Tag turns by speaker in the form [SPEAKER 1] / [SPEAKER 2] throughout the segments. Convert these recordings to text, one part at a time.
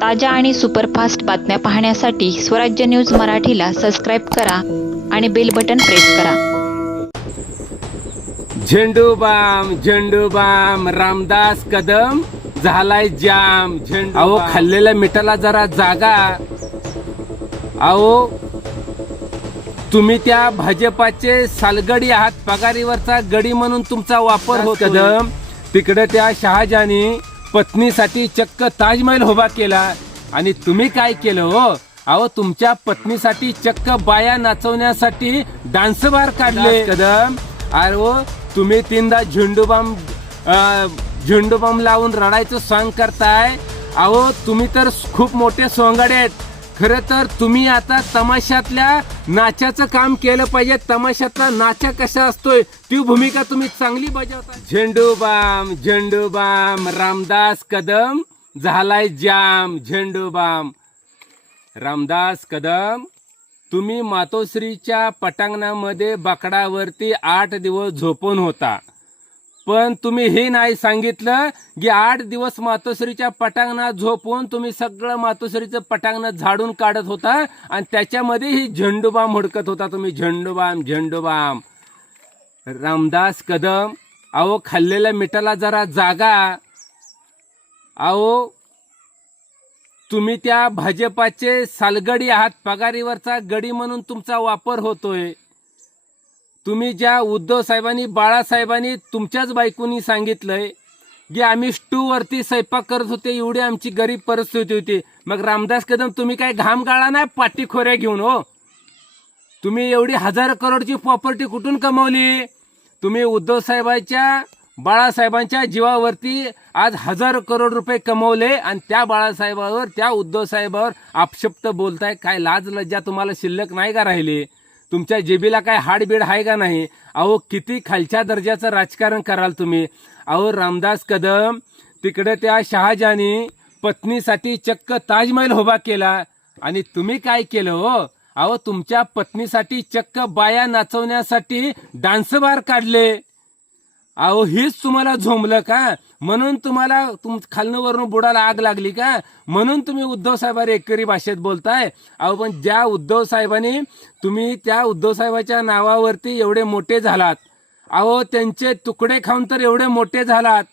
[SPEAKER 1] ताज्या आणि सुपरफास्ट बातम्या पाहण्यासाठी स्वराज्य न्यूज मराठीला सबस्क्राईब करा आणि बेल बटन प्रेस करा
[SPEAKER 2] झेंडू बाम झेंडू बाम रामदास कदम झालाय जाम झेंडू अहो खाल्लेल्या मिठाला जरा जागा अहो तुम्ही त्या भाजपाचे सालगडी आहात पगारीवरचा गडी म्हणून तुमचा वापर होत कदम तिकडे त्या शहाजानी पत्नीसाठी चक्क ताजमहल उभा केला आणि तुम्ही काय केलं हो अहो तुमच्या पत्नीसाठी चक्क बाया नाचवण्यासाठी डान्स बार काढले कदम अरे हो, तुम्ही तीनदा झेंडू झेंडूबाम लावून रडायचं सॉंग करताय अहो तुम्ही तर खूप मोठे सोंगाडे आहेत खरं तर तुम्ही आता तमाशातल्या नाचाचं काम केलं पाहिजे तमाशातला नाचा कसा असतोय ती भूमिका तुम्ही चांगली बजावता झेंडू बाम झेंडू बाम रामदास कदम झालाय जाम झेंडू बाम रामदास कदम तुम्ही मातोश्रीच्या पटांगणामध्ये बाकडावरती आठ दिवस झोपून होता पण तुम्ही हे नाही सांगितलं की आठ दिवस मातोश्रीच्या पटांगणात झोपून तुम्ही सगळं मातोश्रीचं पटांगण झाडून काढत होता आणि त्याच्यामध्येही झेंडूबाम हुडकत होता तुम्ही झेंडूबाम झेंडूबाम रामदास कदम अहो खाल्लेल्या मिठाला जरा जागा अहो तुम्ही त्या भाजपाचे सालगडी आहात पगारीवरचा गडी म्हणून तुमचा वापर होतोय तुम्ही ज्या उद्धव साहेबांनी बाळासाहेबांनी तुमच्याच बायकोनी सांगितलंय की आम्ही वरती स्वयंपाक करत होते एवढी आमची गरीब परिस्थिती होती मग रामदास कदम तुम्ही काय घाम गाळा नाही खोऱ्या घेऊन हो तुम्ही एवढी हजार करोडची प्रॉपर्टी कुठून कमवली तुम्ही उद्धव साहेबांच्या बाळासाहेबांच्या जीवावरती आज हजार करोड रुपये कमवले आणि त्या बाळासाहेबावर त्या उद्धव साहेबावर आपशब्द बोलताय काय लाज लज्जा तुम्हाला शिल्लक नाही का राहिली तुमच्या जेबीला काय हाडबीड आहे का नाही अहो किती खालच्या दर्जाचं राजकारण कराल तुम्ही अहो रामदास कदम तिकडे त्या शहाजानी पत्नीसाठी चक्क ताजमहल उभा केला आणि तुम्ही काय केलं हो अहो तुमच्या पत्नीसाठी चक्क बाया नाचवण्यासाठी डान्स काढले अहो हेच तुम्हाला झोमलं का म्हणून तुम्हाला तुम खालनं वरून बुडाला आग लागली का म्हणून तुम्ही उद्धव साहेबांनी एकरी भाषेत बोलताय अहो पण ज्या उद्धव साहेबांनी तुम्ही त्या उद्धव साहेबाच्या नावावरती एवढे मोठे झालात अहो त्यांचे तुकडे खाऊन तर एवढे मोठे झालात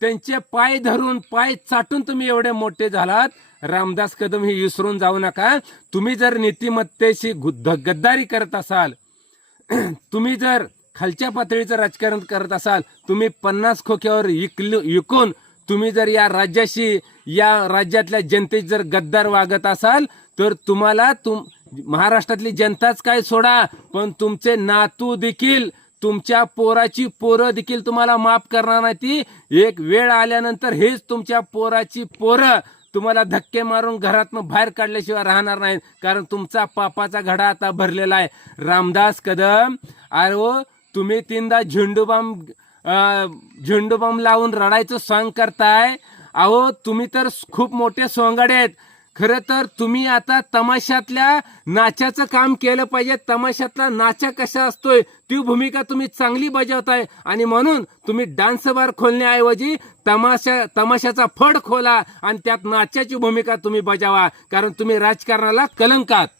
[SPEAKER 2] त्यांचे पाय धरून पाय चाटून तुम्ही एवढे मोठे झालात रामदास कदम हे विसरून जाऊ नका तुम्ही जर नीतिमत्तेशी गद्दारी करत असाल तुम्ही जर खालच्या पातळीचं राजकारण करत असाल तुम्ही पन्नास खोक्यावर विकल विकून तुम्ही जर या राज्याशी या राज्यातल्या जनतेत जर गद्दार वागत असाल तर तुम्हाला तुम महाराष्ट्रातली जनताच काय सोडा पण तुमचे नातू देखील तुमच्या पोराची पोरं देखील तुम्हाला माफ करणार नाही ती एक वेळ आल्यानंतर हेच तुमच्या पोराची पोरं तुम्हाला धक्के मारून घरातून बाहेर काढल्याशिवाय राहणार नाहीत कारण तुमचा पापाचा घडा आता भरलेला आहे रामदास कदम आरो तुम्ही तीनदा झेंडूबाम झेंडूबाम लावून रडायचं सॉंग करताय अहो तुम्ही तर खूप मोठे सोंगाडे आहेत खर तर तुम्ही आता तमाशातल्या नाचाचं काम केलं पाहिजे तमाशातला नाचा कसा असतोय ती भूमिका तुम्ही चांगली बजावताय आणि म्हणून तुम्ही डान्स बार खोलण्याऐवजी तमाशा तमाशाचा फड खोला आणि त्यात नाचाची भूमिका तुम्ही बजावा कारण तुम्ही राजकारणाला कलंकात